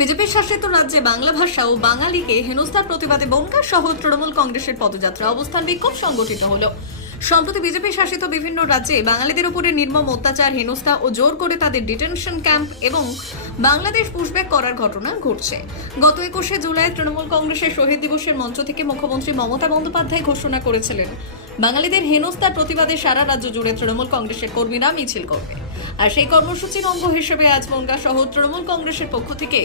BJP শাসিত রাজ্যে বাংলা ভাষা ও বাঙালিকে হেনস্থার প্রতিবাদে বনগা সহ তৃণমূল কংগ্রেসের পদযাত্রা অবস্থান বিক্ষোভ সংগঠিত হলো। সম্প্রতি বিজেপি শাসিত বিভিন্ন রাজ্যে বাঙালিদের উপরে নির্মম অত্যাচার, হেনস্থা ও জোর করে তাদের ডিটেনশন ক্যাম্প এবং বাংলাদেশ পুশব্যাক করার ঘটনা ঘটছে। গত একুশে জুলাই তৃণমূল কংগ্রেসের শহীদ দিবসের মঞ্চ থেকে মুখ্যমন্ত্রী মমতা বন্দ্যোপাধ্যায় ঘোষণা করেছিলেন, বাঙালিদের হেনস্থার প্রতিবাদে সারা রাজ্য জুড়ে তৃণমূল কংগ্রেসের কর্মীরা মিছিল করবে। আর সেই কর্মসূচির অঙ্গ হিসেবে আজ বনগা সহ তৃণমূল কংগ্রেসের পক্ষ থেকে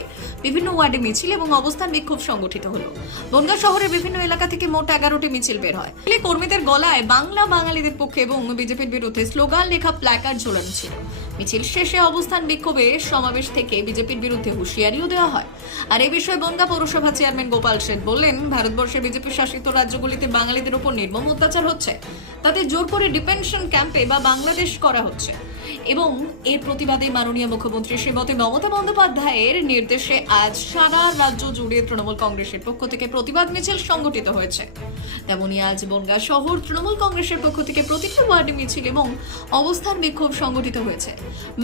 বিভিন্ন ওয়ার্ডে মিছিল এবং অবস্থান বিক্ষোভ সংগঠিত হলো। বনগা শহরের বিভিন্ন এলাকা থেকে মোট এগারোটি মিছিল বের হয়। কর্মীদের গলায় বাংলা বাঙালিদের পক্ষে এবং বিজেপির বিরুদ্ধে স্লোগান লেখা প্ল্যাকার্ড ঝোলানো ছিল। মিছিল শেষে অবস্থান বিক্ষোভে সমাবেশ থেকে বিজেপির বিরুদ্ধে হুঁশিয়ারিও দেওয়া হয়। আর এই বিষয়ে বনগা পৌরসভা চেয়ারম্যান গোপাল সেন বললেন, ভারতবর্ষের বিজেপি শাসিত রাজ্যগুলিতে বাঙালিদের উপর নির্মম অত্যাচার হচ্ছে। তাদের জোর করে ডিপেনশন ক্যাম্পে বা বাংলাদেশ করা হচ্ছে। এবং এর প্রতিবাদে মাননীয় মুখ্যমন্ত্রী শ্রীমতী মমতা বন্দ্যোপাধ্যায়ের নির্দেশে আজ সারা রাজ্য জুড়ে তৃণমূল কংগ্রেসের পক্ষ থেকে প্রতিবাদ মিছিল সংগঠিত হয়েছে। তেমনি আজ বনগা শহর তৃণমূল কংগ্রেসের পক্ষ থেকে প্রতিটি ওয়ার্ডে মিছিল এবং অবস্থান বিক্ষোভ সংগঠিত হয়েছে।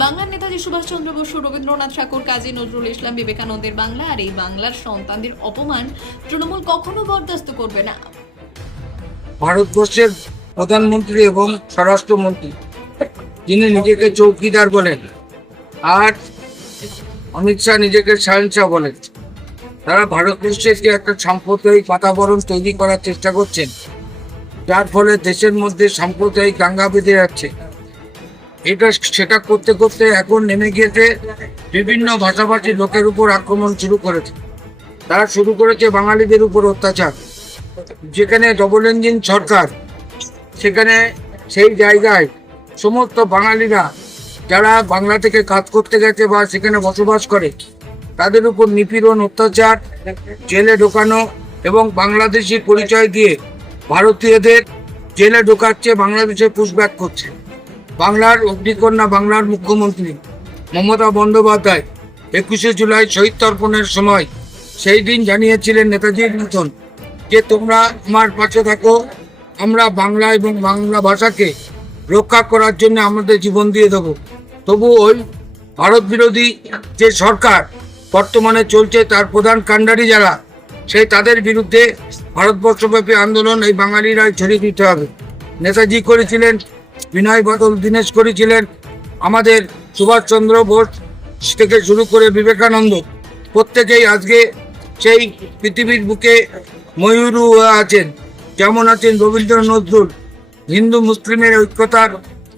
বাংলার নেতাজি সুভাষচন্দ্র বসু, রবীন্দ্রনাথ ঠাকুর, কাজী নজরুল ইসলাম, বিবেকানন্দের বাংলা আর এই বাংলার সন্তানদের অপমান তৃণমূল কখনো বরদাস্ত করবে না। ভারতবর্ষের প্রধানমন্ত্রী এবং স্বরাষ্ট্রমন্ত্রী যিনি নিজেকে চৌকিদার বলেন আর অমিত শাহ নিজেকে শাহ বলেন। তারা ভারতবর্ষের যে একটা সাম্প্রদায়িক বাতাবরণ তৈরি করার চেষ্টা করছেন, যার ফলে দেশের মধ্যে সাম্প্রদায়িক দাঙ্গা বেঁধে যাচ্ছে। এটা সেটা করতে করতে এখন নেমে গিয়েছে বিভিন্ন ভাষাভাষী লোকের উপর আক্রমণ শুরু করেছে। তারা শুরু করেছে বাঙালিদের উপর অত্যাচার। যেখানে ডবল ইঞ্জিন সরকার, সেখানে সেই জায়গায় সমস্ত বাঙালিরা যারা বাংলা থেকে কাজ করতে গেছে বা সেখানে বসবাস করে, তাদের উপর নিপীড়ন, অত্যাচার, জেলে ঢোকানো এবং বাংলাদেশি পরিচয় দিয়ে ভারতীয়দের জেলে ঢোকাচ্ছে, বাংলাদেশে পুশব্যাক করছে। বাংলার অগ্নিকন্যা, বাংলার মুখ্যমন্ত্রী মমতা বন্দ্যোপাধ্যায় একুশে জুলাই শহীদ তর্পণের সময় সেই দিন জানিয়েছিলেন নেতাজির মতন যে, তোমরা আমার পাশে থাকো, আমরা বাংলা এবং বাংলা ভাষাকে রক্ষা করার জন্য আমাদের জীবন দিয়ে দেবো। তবু ওই ভারত বিরোধী যে সরকার বর্তমানে চলছে, তার প্রধান কাণ্ডারি যারা সেই তাদের বিরুদ্ধে ভারতবর্ষব্যাপী আন্দোলন এই বাঙালিরাই ছড়িয়ে দিতে হবে। নেতাজি করেছিলেন, বিনয় বাদল, দীনেশ করেছিলেন, আমাদের সুভাষচন্দ্র বোস থেকে শুরু করে বিবেকানন্দ। প্রত্যেকেই আজকে সেই পৃথিবীর বুকে ময়ূরু আছেন। যেমন আছেন রবীন্দ্র নজরুল হিন্দু মুসলিমের ঐক্যতার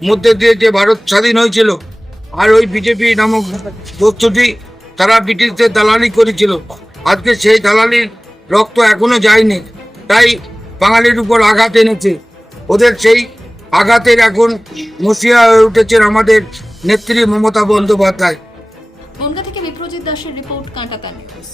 মধ্যে দিয়ে যে ভারত স্বাধীন হয়েছিল, আর ওই বিজেপি নামক বস্তুটি তারা ব্রিটিশদের দালালি করেছিল। আজকে সেই দালালির রক্ত এখনও যায়নি, তাই বাঙালির উপর আঘাত এনেছে। ওদের সেই আঘাতের এখন মসিয়া হয়ে উঠেছেন আমাদের নেত্রী মমতা বন্দ্যোপাধ্যায়। থেকে বিপ্রজিৎ দাসের রিপোর্ট, কাঁটাতার নিউজ।